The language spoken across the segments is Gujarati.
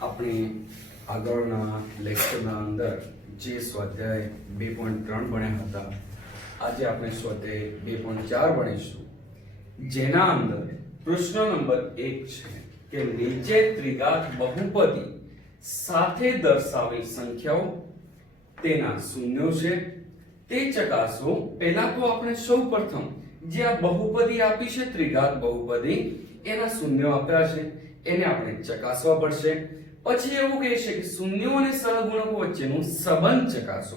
આપણે આગળના લેક્ચરના અંદર જે સ્વાધ્યાય 2.3 ભણ્યા હતા, આજે આપણે સ્વાધ્યાય 2.4 ભણીશું, જેના અંદર પ્રશ્ન નંબર 1 છે કે નીચે ત્રિઘાત બહુપદી સાથે દર્શાવેલ સંખ્યાઓ તેના શૂન્યો છે તે ચકાસો. પહેલા તો આપણે સૌપ્રથમ જે આ બહુપદી આપી છે, ત્રિઘાત બહુપદી, એના શૂન્યો આપ્યા છે, એને આપણે ચકાસવા પડશે. પછી એવું કહે છે કે શૂન્યો અને સહગુણકો વચ્ચેનો સંબંધ ચકાસો.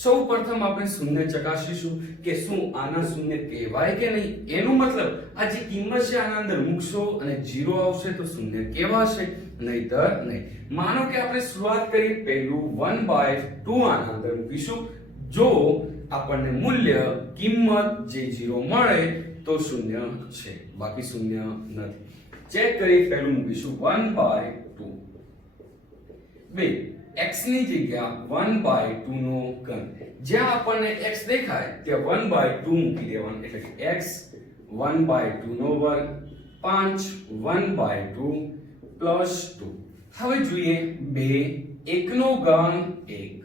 સૌપ્રથમ આપણે શૂન્ય ચકાસીશું કે શું આના શૂન્ય કહેવાય કે નહીં. એનું મતલબ આ જે કિંમત છે આના અંદર મૂકશો અને 0 આવશે તો શૂન્ય કહેવાશે, નહીતર નહીં. માનો કે આપણે શરૂઆત કરી, પહેલું 1/2 આના અંદર મૂકીશું. જો આપણને મૂલ્ય કિંમત જે 0 મળે તો શૂન્ય છે, બાકી શૂન્ય નથી. ચેક કરી, પહેલું મૂકીશું 1/2. બે, x ની જગ્યા 1/2 નો ઘન. જ્યાં આપણને x દેખાય ત્યાં 1/2 મૂકી દેવાનું, એટલે કે x 1/2 નો વર્ગ 5 1/2 પ્લસ 2. હવે જોઈએ 2, 1 નો ઘન 1,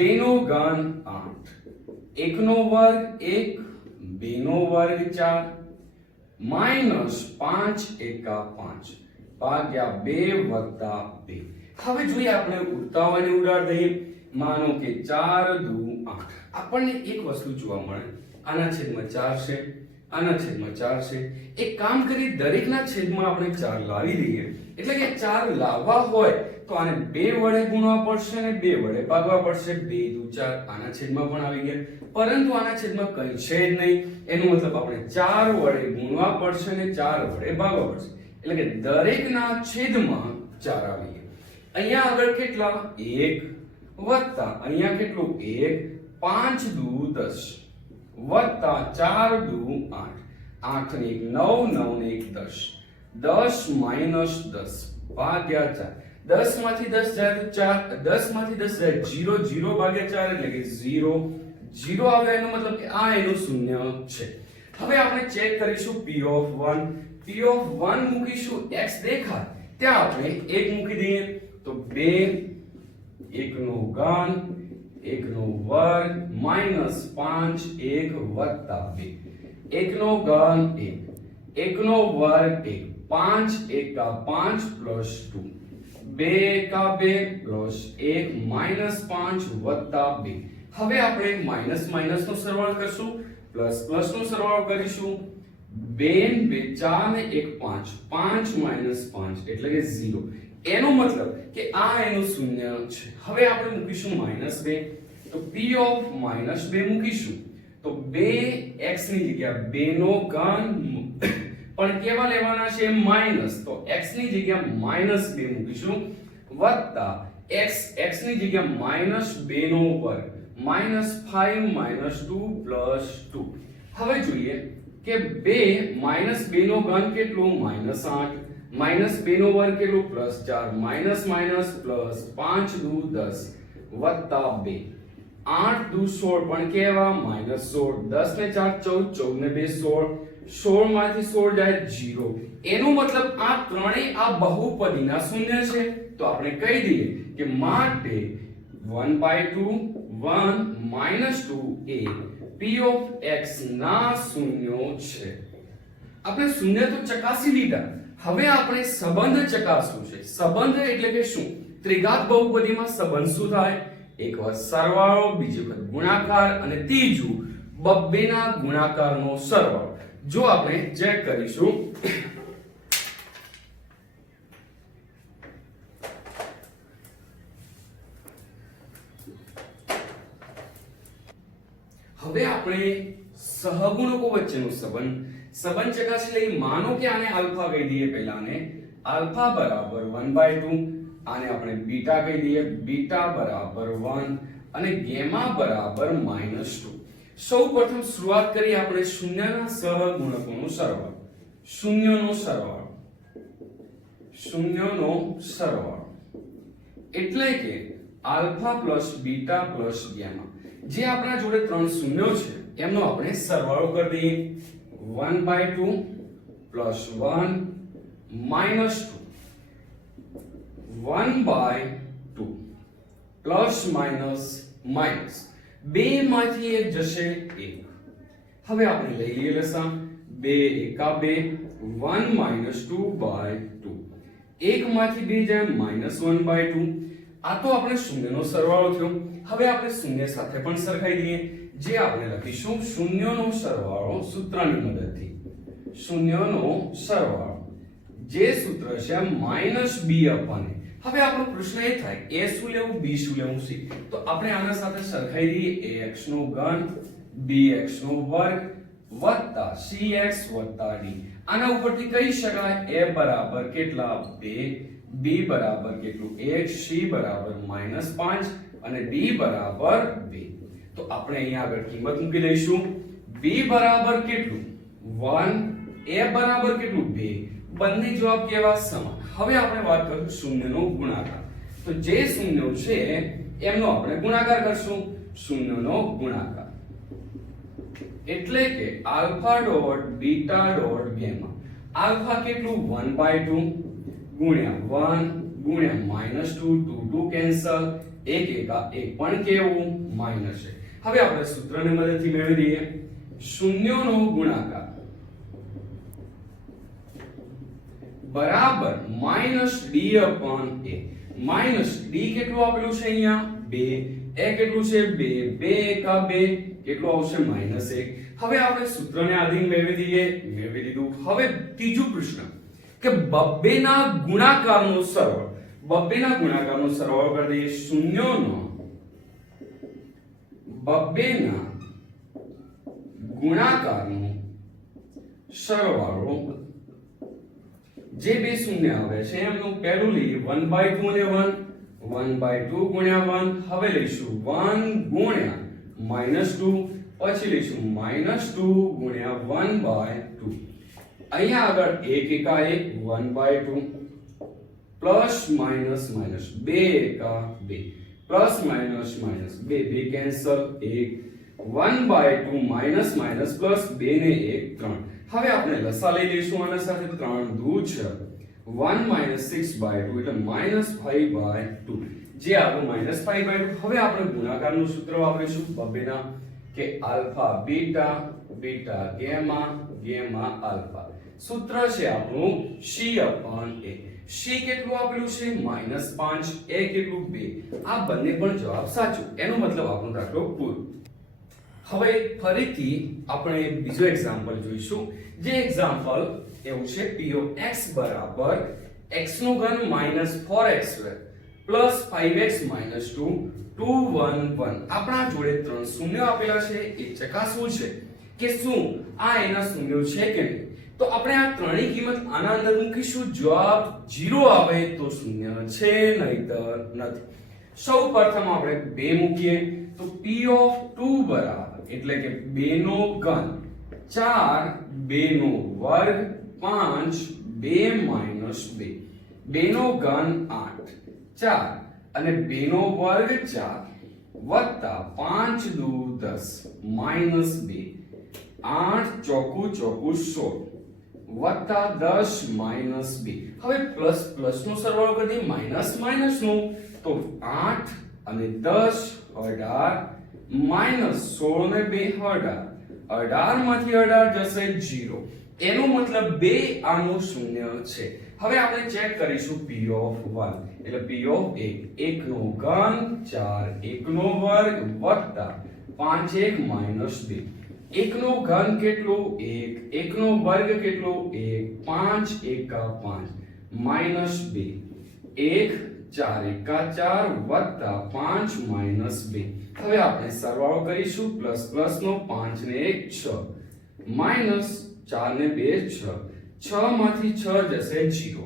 2 નો ઘન 8, 1 નો વર્ગ 1, 2 નો વર્ગ 4, માઈનસ 5 એકા 5 ભાગ્યા 2 વત્તા 2. હવે જોઈએ આપણે ઉતાવળને ઉડાડ દઈએ. માનો કે 4 દુ 8. આપણને એક વસ્તુ જોવા મળે, આના છેદમાં 4 છે, આના છેદમાં 4 છે. એક કામ કરી, દરેકના છેદમાં આપણે 4 લાવી દઈએ. એટલે કે 4 લાવવા હોય તો આને 2 વડે ગુણવા પડશે અને 2 વડે ભાગવા પડશે. 2 દુ 4 આના છેદમાં પણ આવી ગયા, પરંતુ આના છેદમાં કંઈ છે જ નહીં. એનો મતલબ આપણે 4 વડે ગુણવા પડશે અને 4 વડે ભાગવા પડશે. એટલે કે દરેકના છેદમાં 4 આવી ગયા. અહીંયા આગળ કેટલા? 1 વત્તા અહીંયા કેટલું? 1, 5 દુ 10 વત્તા 4 દુ 8, 8 ને 1 9, 9 ને 1 10, 10 માઈનસ 10 ભાગ્યા 4. 10 માંથી 10 જાય તો 4, 10 માંથી 10 જાય 0, 0 ભાગ્યા 4 એટલે કે 0, 0 આવે. એનો મતલબ કે આ એનું શૂન્ય છે. હવે આપણે ચેક કરીશું p(1). p(1) મૂકીશું, x દેખાય ત્યાં આપણે 1 મૂકી દઈએ તો 2, 1 નો ઘન 1 નો વર્ગ માઈનસ 5 1 વત્તા 2, 1 નો ઘન 1, 1 નો વર્ગ 1, 5 એકા 5 પ્લસ 2, 2 એકા 2 પ્લસ 1 માઈનસ 5 વત્તા 2. હવે આપણે માઈનસ માઈનસ નો સરવાળો કરશું, પ્લસ પ્લસ નો સરવાળો કરીશું. 2 2 4 ને 1 5, 5 માઈનસ 5 એટલે કે 0. એનો મતલબ કે આ એનું શૂન્ય છે. હવે આપણે મૂકીશું -2, તો p(-2) મૂકીશું તો 2x ની જગ્યા 2 નો ઘન, પણ કેવા લેવાના છે? માઈનસ, તો x ની જગ્યા -2 મૂકીશું વત્તા x ની જગ્યા -2 નો વર્ગ -5 -2 પ્લસ 2. હવે જોઈએ કે 2 નો ઘન કેટલું? -8, -2 નો વર્ગ કેટલું? +4, માઈનસ માઈનસ પ્લસ 5 દુ 10 વત્તા 2, 8 દુ 16 પણ કેવા? -16, 10 ને 4 14, 14 ને 2 16, 16 માંથી 16 જાય 0. એનો મતલબ આ ત્રણેય આ બહુપદીના શૂન્ય છે. તો આપણે કહી દઈએ કે માટે 1/2 1 -2 એ p(x) ના શૂન્યો છે. આપણે શૂન્ય તો ચકાસી લીધા, હવે આપણે સંબંધ ચકાસવું છે. સંબંધ એટલે કે શું? ત્રિઘાત બહુપદીમાં સંબંધ શું થાય? એક વખત સરવાળો, બીજી વખત ગુણાકાર અને ત્રીજું બબ્બેના ગુણાકારનો સરવાળો. જો આપણે ચેક કરીશું, હવે આપણે સહગુણકો વચ્ચેનો સંબંધ ચકાસી લઈએ. માનો કે આને આલ્ફા કહી દઈએ, પહેલાને આલ્ફા બરાબર 1/2, આને આપણે બીટા કહી દઈએ, બીટા બરાબર 1 અને ગેમા બરાબર -2. સૌપ્રથમ શરૂઆત કરી આપણે શૂન્યના સહગુણકોનો સરવાળો. શૂન્યનો સરવાળો એટલે કે alpha plus beta plus gamma. જે આપણા જોડે 3 શૂન્યો છે એમનો આપણે સરવાળો કરી દઈએ. 1/2 + 1 - 2 1/2 પ્લસ માઇનસ માઇનસ બે માંથી એક જશે એક. હવે આપણે લઈ લઈએ લસા. 2 એકા 2 1 - 2/2 એક માંથી બે જાય -1/2. આ તો આપણે શૂન્યનો સરવાળો થયો. હવે આપણે શૂન્ય સાથે પણ સરખાઈ દઈએ. જે આપણે લખીશું શૂન્યનો સરવાળો સૂત્રની મદદથી. શૂન્યનો સરવાળો જે સૂત્ર છે -b/a. હવે આપણો પ્રશ્ન એ થાય a શું લેવું b શું લેવું c. તો આપણે આના સાથે સરખાઈ દઈએ. ax નો ઘન bx નો વર્ગ વત્તા cx વત્તા d. આના ઉપરથી કહી શકાય a બરાબર કેટલા 2, b બરાબર કેટલું 1, c બરાબર -5 અને d બરાબર 2. તો આપણે અહીંયા આગળ કિંમત મૂકી દઈશું. b બરાબર કેટલું 1, a બરાબર કેટલું 2. બંને જવાબ કેવા સમાન. હવે આપણે વાત કરીશું શૂન્યનો ગુણાકાર. તો જે શૂન્યો છે એમનો આપણે ગુણાકાર કરશું. શૂન્યનો ગુણાકાર એટલે કે alpha dot beta dot gamma. Alpha કેટલું 1/2 ગુણ્યા 1 ગુણ્યા -2 2 કેન્સલ 1 એકા 1 પણ કેવું માઈનસ છે. હવે આપણે સૂત્રની મદદથી મેળવી દઈએ. શૂન્યનો ગુણાકાર બરાબર -d/a. -d કેટલું આપેલું છે અહીંયા 2, a કેટલું છે 2, 2 એકા 2 કેટલું આવશે -1. હવે આપણે સૂત્રને આધીન મેળવી દઈએ. મેળવી દીધું. હવે ત્રીજો પ્રશ્ન કે બબ્બેના ગુણાકારનો સરવાળો. બબ્બેના ગુણાકારનો સરવાળો કરી દઈએ. શૂન્યનો બબ્બેના ગુણાકારનો સરવાળો જે બે શૂન્ય આવે છે એમનું પહેલું લઈએ 1/2 અને 1 1/2 ગુણ્યા 1. હવે લઈશું 1 ગુણ્યા -2 પછી લઈશું -2 ગુણ્યા 1/2. અહીંયા આગળ 1 એકા 1 1/2 પ્લસ માઇનસ માઇનસ 2 એકા 2 plus minus minus 2 2 cancel 1 1/2 minus minus plus 2 ને 1 3. હવે આપણે લસા લઈ લઈશું. આના સાથે 3 દુ 6 1 - 6/2 એટલે -5/2 જે આપણું -5/2. હવે આપણે ગુણાકારનું સૂત્ર વાપરીશું બબ્બેના કે alpha beta beta gamma gamma alpha. સૂત્ર છે આપણું c/a. c કેટલું આપેલું છે -5, a કેટલું 2. આ બંને પણ જવાબ સાચો. એનો મતલબ આપણો દાખલો પૂરો. હવે ફરીથી આપણે બીજો એક્ઝામ્પલ જોઈશું. જે એક્ઝામ્પલ એવું છે p of x બરાબર x નો ઘન -4x² પ્લસ 5x - 2 2 1 1. આપણા જોડે ત્રણ શૂન્ય આપેલા છે. એ ચકાસવું છે કે શું આ એના શૂન્યો છે કે નહીં. તો આપણે આ ત્રણેય કિંમત આના અંદર મૂકીશું. જવાબ 0 આવે તો શૂન્ય છે, નહીતર નથી. સૌપ્રથમ આપણે 2 મૂકીએ તો p of 2 બરાબર એટલે કે 2 નો ઘન 4 2 નો વર્ગ 5 2 - 2 2 નો ઘન 8 4 અને 2 નો વર્ગ 4 વત્તા 5 દુ 10 -2 8 ચોકુ ચોકુ 16 વત્તા 10 -2. હવે પ્લસ પ્લસ નો સરવાળો કરી દઈએ માઈનસ માઈનસ નો. તો 8 અને 10 18 -16 ને 2 18 18 માંથી 18 જશે 0. એનો મતલબ 2 આનું શૂન્ય છે. હવે આપણે ચેક કરીશું p of 1 એટલે p of 1 1 નો ઘન 4 1 નો વર્ગ વત્તા 5 1 -2. 1 નો ઘન કેટલો 1 1 નો વર્ગ કેટલો 1 5 એકા 5 -2 1 4 એકા 4 વત્તા 5 -2. હવે આપણે સરવાળો કરીશું. પ્લસ પ્લસ નો 5 ને 1 6 માઈનસ 4 ને 2 6 6 માંથી 6 જશે 0.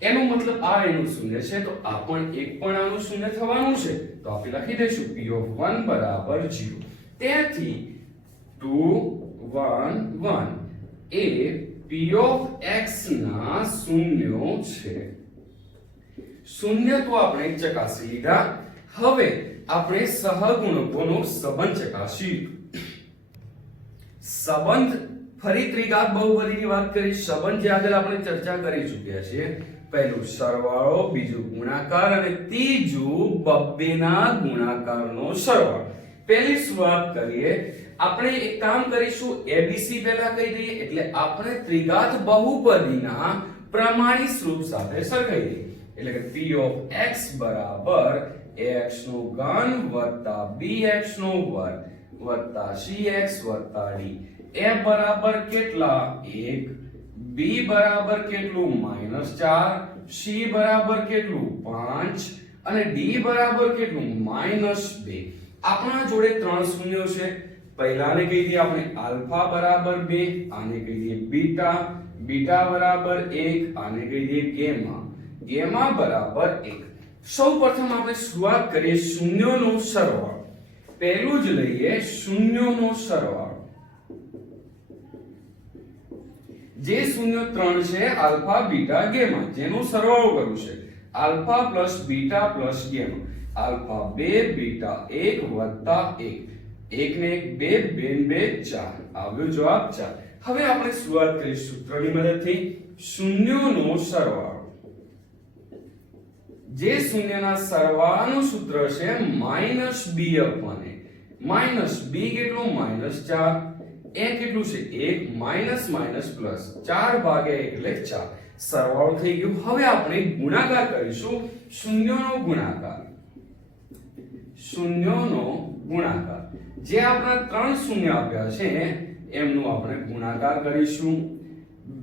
એનો મતલબ આ એનું શૂન્ય છે. તો આ પણ એક પણ આનું શૂન્ય થવાનું છે. તો આપણે લખી દઈશું p of 1 બરાબર 0. તેથી 2 1 1 એ p of x ના શૂન્યો છે. શૂન્ય તો આપણે ચકાસી લીધા. હવે આપણે સહગુણકોનો સંબંધ ચકાસી. સંબંધ ફરી ત્રિઘાત બહુપદીની વાત કરી. સંબંધ જે આગળ આપણે ચર્ચા કરી ચૂક્યા છીએ. પહેલું સરવાળો, બીજું ગુણાકાર અને ત્રીજું બબ્બેના ગુણાકારનો સરવાળો. પહેલી શરૂઆત કરીએ. આપણે એક કામ કરીશું, એબીસી પહેલા કહી દઈએ એટલે આપણે ત્રિઘાત બહુપદીના પ્રમાણિત સ્વરૂપ સાથે સરખાઈ દઈએ. એટલે કે p of x બરાબર ax નો ઘન વત્તા bx નો વર્ગ વત્તા cx વત્તા d. a બરાબર કેટલા? 1, b બરાબર કેટલું? -4, c બરાબર કેટલું? 5 અને d બરાબર કેટલું? -2. આપણા જોડે ત્રણ શૂન્યો છે. પહેલાને કહી દઈએ આપણે આલ્ફા બરાબર 2, આને કહી દઈએ બીટા, બીટા બરાબર 1, આને કહી દઈએ ગેમા, ગેમા બરાબર 1. સૌપ્રથમ આપણે શરૂઆત કરીએ શૂન્યોનો સરવાળો. પહેલું જ લઈએ શૂન્યોનો સરવાળો. જે શૂન્યો ત્રણ છે આલ્ફા, બીટા, ગેમા, જેનો સરવાળો કરવું છે alpha plus beta plus gamma. Alpha 2, beta 1 વત્તા 1. 1 ને 1 2, 2 ને 2 4. આવ્યો જવાબ 4. હવે આપણે શરૂઆત કરીએ સૂત્રની મદદથી શૂન્યોનો સરવાળો. જે શૂન્યના સરવાળાનું સૂત્ર છે -b upon a. -b કેટલું? -4. a કેટલું છે? 1 માઈનસ માઈનસ પ્લસ 4 ભાગ્યા 1 એટલે 4. સરવાળો થઈ ગયો. હવે આપણે ગુણાકાર કરીશું. શૂન્યનો ગુણાકાર. શૂન્યનો ગુણાકાર. જે આપણા ત્રણ શૂન્ય આપ્યા છે એમનું આપણે ગુણાકાર કરીશું.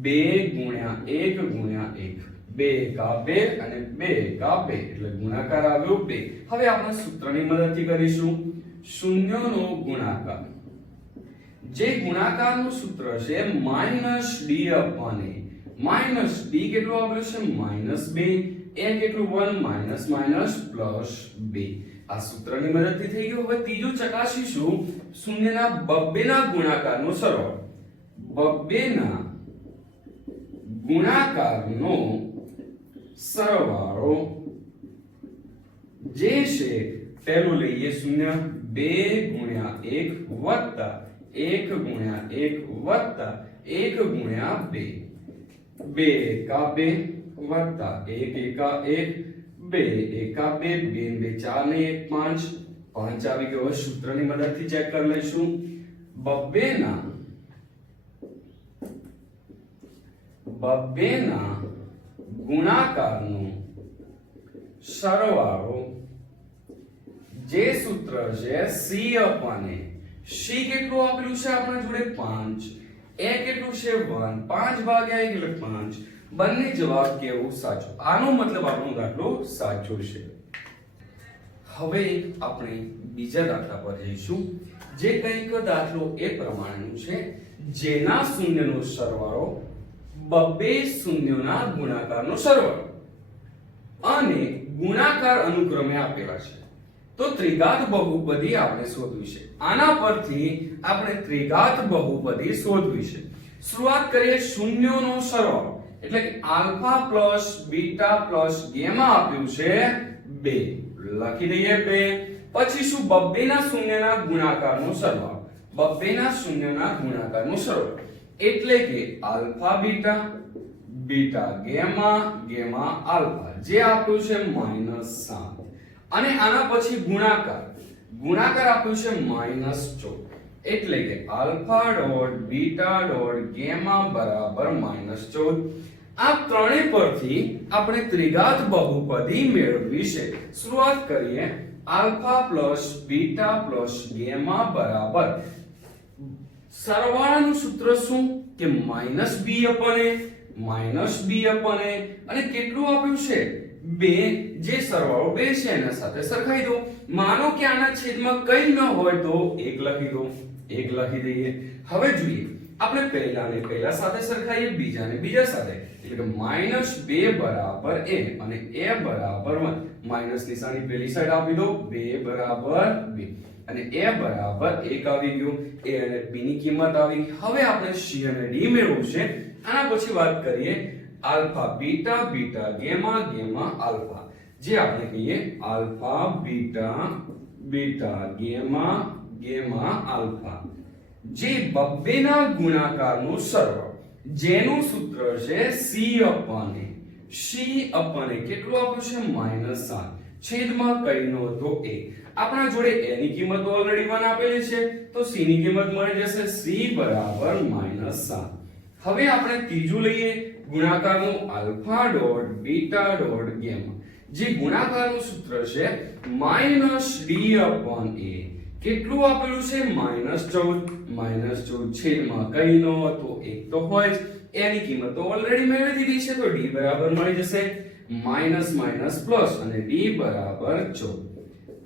2 ગુણ્યા 1 ગુણ્યા 1. 2 એકા 2 અને 2 એકા 2 એટલે ગુણાકાર આવ્યો 2. હવે આપણે સૂત્રની મદદથી કરીશું શૂન્યનો ગુણાકાર. જે ગુણાકારનું સૂત્ર છે -d upon a. -d કેટલું આપ્યું છે? -2. a કેટલું? 1 માઈનસ માઈનસ પ્લસ 2. આ સૂત્રની મદદથી થઈ ગયું. હવે ત્રીજું ચકાસીશું શૂન્યના બબ્બેના ગુણાકારનો સરવાળો. બબ્બેના ગુણાકારનો સરવાળો જે છે પહેલું લઈએ શૂન્ય 2 ગુણ્યા 1 વત્તા 1 ગુણ્યા 1 વત્તા 1 ગુણ્યા 2. 2 એકા 2 વત્તા 1 એકા 1, 2 એકા 2, 2 ને 2 4 ને 1 5. 5 આવી ગયો. હવે સૂત્રની મદદથી ચેક કરી લઈશું. બબ્બેના ગુણાકારનો સરવાળો જે સૂત્ર છે c upon a. c કેટલું આપેલું છે આપણા જોડે? 5. a કેટલું છે? 1. 5 ભાગ્યા 1 એટલે 5. બંને જવાબ કેવું? સાચો. આનો મતલબ આપણો દાખલો સાચો છે. હવે આપણે બીજા દાખલા પર જઈશું. જે કંઈક દાખલો એ પ્રમાણેનું છે જેના શૂન્યનો સરવાળો બબ્બે શૂન્યોના ગુણાકારનો સરવાળો અને ગુણાકાર અનુક્રમે આપેલા છે. તો ત્રિઘાત બહુપદી આપણે શોધવી છે. આના પરથી આપણે ત્રિઘાત બહુપદી શોધવી છે. શરૂઆત કરીએ શૂન્યોનો સરવાળો. એટલે કે alpha plus beta plus gamma આપ્યું છે 2. લખી દઈએ 2. પછી શું? બબ્બેના શૂન્યના ગુણાકારનો સરવાળો. બબ્બેના શૂન્યના ગુણાકારનો સરવાળો એટલે કે alpha beta, beta gamma, gamma alpha, જે આપ્યું છે -7. અને આના પછી ગુણાકાર. ગુણાકાર આપ્યું છે -14. એટલે કે alpha dot beta dot gamma બરાબર -14. આ ત્રણેય પરથી આપણે ત્રિઘાત બહુપદી મેળવવી છે. શરૂઆત કરીએ. Alpha plus beta plus gamma બરાબર સરવાળાનું સૂત્ર શું? કે -b upon a, -b upon a અને કેટલું આપ્યું છે? 2. જે સરવાળો 2 છે એના સાથે સરખાઈ દો. માનો કે આના છેદમાં કંઈ ન હોય તો 1 લખી દો. 1 લખી દઈએ. હવે જોઈએ આપણે પહેલાને પહેલા સાથે સરખાઈએ, બીજાને બીજા સાથે. એટલે કે -2 બરાબર a અને a બરાબર 1. માઈનસ નિશાની પેલી સાઈડ આપી દો. 2 બરાબર 2 અને a બરાબર 1 આવી ગયું. a અને b ની કિંમત આવી. હવે આપણે c અને d મેળવવું છે. આના પછી વાત કરીએ alpha beta, beta gamma, gamma alpha, જે આપણે કહીએ alpha beta, beta gamma, gamma alpha, જે બબ્બેના ગુણાકારનો સરવાળો જેનું સૂત્ર છે c upon a. c અપન a કેટલું આપ્યું છે -7 છેદમાં કઈ નો હતો a આપણા જોડે a ની કિંમત ઓલરેડી 1 આપેલી છે તો c ની કિંમત મળી જશે c બરાબર -7 હવે આપણે ત્રીજું લઈએ ગુણાકારનું alpha dot beta dot gamma જે ગુણાકારનું સૂત્ર છે -d અપન a કેટલું આપેલું છે -14 છેદમાં કઈ નો હતો 1 તો હોય જ a ની કિંમત તો ઓલરેડી મેળવી દીધી છે તો d બરાબર મળી જશે માઈનસ માઈનસ પ્લસ અને d બરાબર 14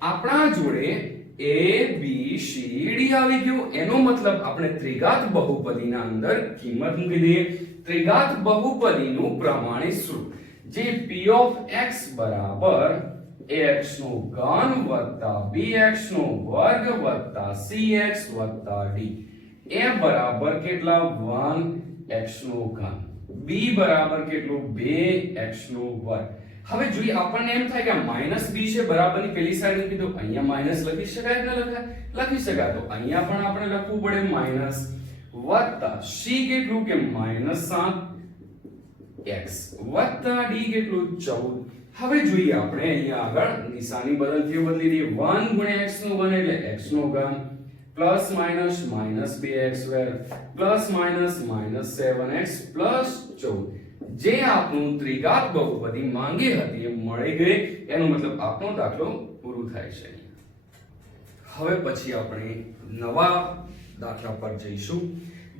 આપણા જોડે a b c d આવી ગયું એનો મતલબ આપણે ત્રિઘાત બહુપદીના અંદર કિંમત મૂકી દઈએ ત્રિઘાત બહુપદીનું પ્રમાણિત સ્વરૂપ જે p of x બરાબર ax નો ઘન વત્તા bx નો વર્ગ વત્તા cx વત્તા d a બરાબર કેટલા 1x નો ઘન b બરાબર કેટલું 2x નો વર્ગ હવે જોઈએ આપણને એમ થાય કે માઈનસ b છે બરાબરની પેલી સાઈડ મૂકી દો અહીંયા માઈનસ લખી શકાય કે ન લખાય લખી શકાય તો અહીંયા પણ આપણે લખવું પડે માઈનસ વત્તા c કેટલું કે -7x વત્તા d કેટલું 14 હવે જોઈએ આપણે અહીંયા આગળ નિશાની બદલી દઈએ 1 ગુણ્યા x નો ઘન એટલે x નો ઘન plus minus -2x² plus minus -7x plus 14 જે આપણું ત્રિઘાત બહુપદી માંગી હતી એ મળી ગઈ એનો મતલબ આપણો દાખલો પૂરો થાય છે હવે પછી આપણે નવા દાખલા પર જઈશું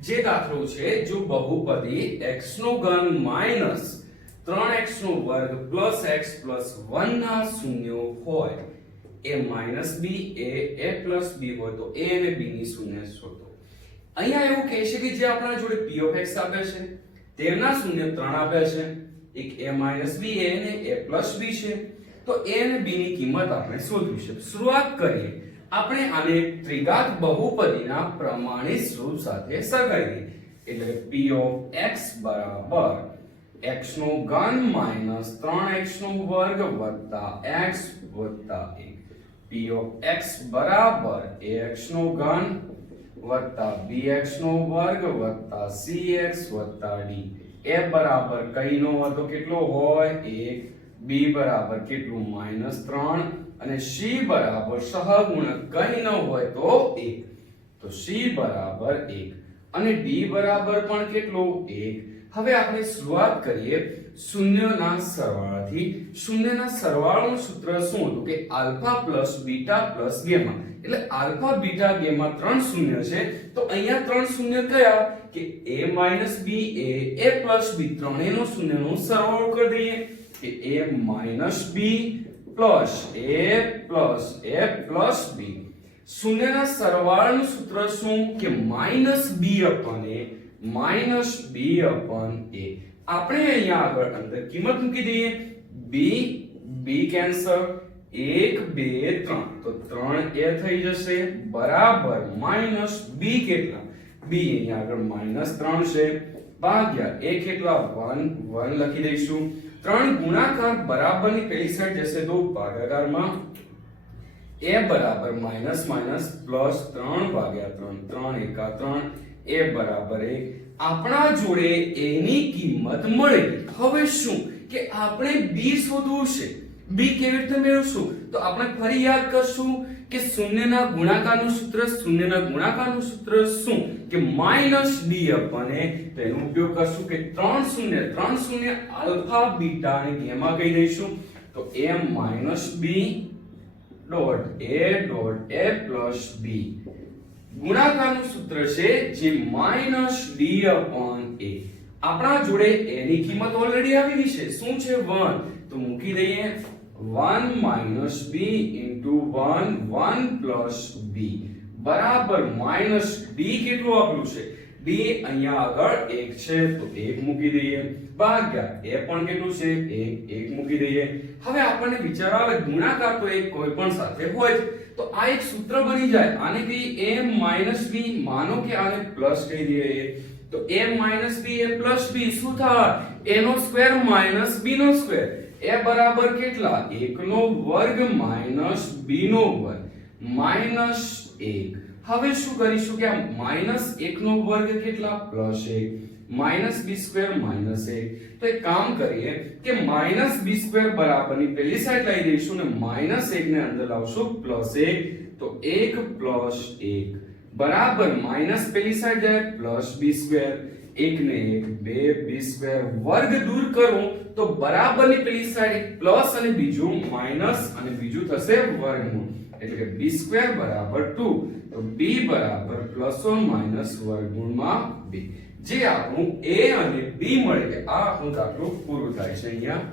જે દાખલો છે જો બહુપદી x નો ઘન માઈનસ 3x નો વર્ગ પ્લસ x પ્લસ 1 ના શૂન્યો હોય a minus b a plus b હોય તો a અને b ની શૂન્ય શોધો અહીંયા એવું કહે છે કે જે આપણા જોડે p of x આપે છે તેમના શૂન્ય 3 આપ્યા છે એક a માઈનસ b a અને a પ્લસ b છે તો a અને b ની કિંમત આપણે શોધવી છે શરૂઆત કરીએ આપણે આને ત્રિઘાત બહુપદીના પ્રમાણિત સ્વરૂપ સાથે સરખાવીએ એટલે p of x બરાબર x નો ઘન માઈનસ 3x નો વર્ગ વત્તા x વત્તા 1 p of x બરાબર ax નો ઘન વત્તા bx નો વર્ગ વત્તા cx વત્તા d a બરાબર કઈ નો હતો કેટલો હોય 1 b બરાબર કેટલું -3 અને c બરાબર સહગુણક કઈ ન હોય તો 1 તો c બરાબર 1 અને d બરાબર પણ કેટલો 1 હવે આપણે શરૂઆત કરીએ શૂન્યના સરવાળાથી શૂન્યના સરવાળાનું સૂત્ર શું હતું કે alpha plus beta plus gamma એટલે આલ્ફા બીટા ગામા ત્રણ શૂન્ય છે તો અહીંયા ત્રણ શૂન્ય કયા કે a minus b a plus b ત્રણેયનો શૂન્યનો સરવાળો કરી દઈએ કે a minus b plus a plus b શૂન્યના સરવાળાનું સૂત્ર શું કે minus b અપન a minus b અપન a આપણે અહીંયા આગળ અંદર કિંમત મૂકી દઈએ b કેન્સલ 1 2 3 તો 3a થઈ જશે બરાબર માઈનસ b કેટલા b અહીંયા આગળ -3 છે ભાગ્યા a કેટલા 1 લખી દઈશું 3 ગુણાકાર બરાબરની પેલી સાઈડ જશે તો ભાગાકારમાં a બરાબર માઈનસ પ્લસ 3 ભાગ્યા 3 3 એકા 3 a બરાબર 1 આપણા જોડે a ની કિંમત મળી હવે શું કે આપણે b શોધવું છે b કેવી રીતે મેળવશું તો આપણે ફરી યાદ કરશું કે શૂન્યના ગુણાકારનું સૂત્ર શું કે -d અપન a તેનો ઉપયોગ કરશું કે ત્રણ શૂન્ય આલ્ફા બીટા અને ગામા કહી દઈશું તો a b dot a plus b ગુણાકારનું સૂત્ર છે જે -d અપન a આપણા જોડે a ની કિંમત ઓલરેડી આવી ગઈ છે શું છે 1 તો મૂકી દઈએ 1 - b * 1 પ્લસ b બરાબર -d કેટલું આપ્યું છે d અહીંયા આગળ 1 છે તો 1 મૂકી દઈએ ભાગ્યા a પણ કેટલું છે 1 મૂકી દઈએ હવે આપણને વિચાર આવે ગુણાકાર તો એક કોઈ પણ સાથે હોય તો આ એક સૂત્ર બની જાય આને કહીએ a - b માનો કે આને પ્લસ કહી દઈએ તો a - b a plus b શું થાય a નો સ્ક્વેર માઈનસ b નો સ્ક્વેર a બરાબર કેટલા 1 નો વર્ગ માઈનસ b નો વર્ગ -1 હવે શું કરીશું કે આ -1 નો વર્ગ કેટલા +1 માઇનસ બી સ્ક્વેર માઇનસ 1. તો એક કામ કરીએ કે માઇનસ બી સ્ક્વેર બરાબરની પેલી સાઈડ લઈ દઈશું ને માઇનસ 1 ને અંદર લાવશું પ્લસ 1. તો 1 પ્લસ 1 બરાબર માઇનસ પેલી સાઈડ જાય પ્લસ બી સ્ક્વેર. 1 ને 1 2 બી સ્ક્વેર વર્ગ દૂર કરું તો બરાબરની પેલી સાઈડ પ્લસ અને બીજું માઇનસ અને બીજું થશે વર્ગમૂળ એટલે કે b સ્ક્વેર બરાબર 2. તો b બરાબર પ્લસ ઓર માઇનસ વર્ગમૂળમાં 2 જે આપણું a અને b મળે કે આ આપણું દાખલો પૂરું થાય છે અહીંયા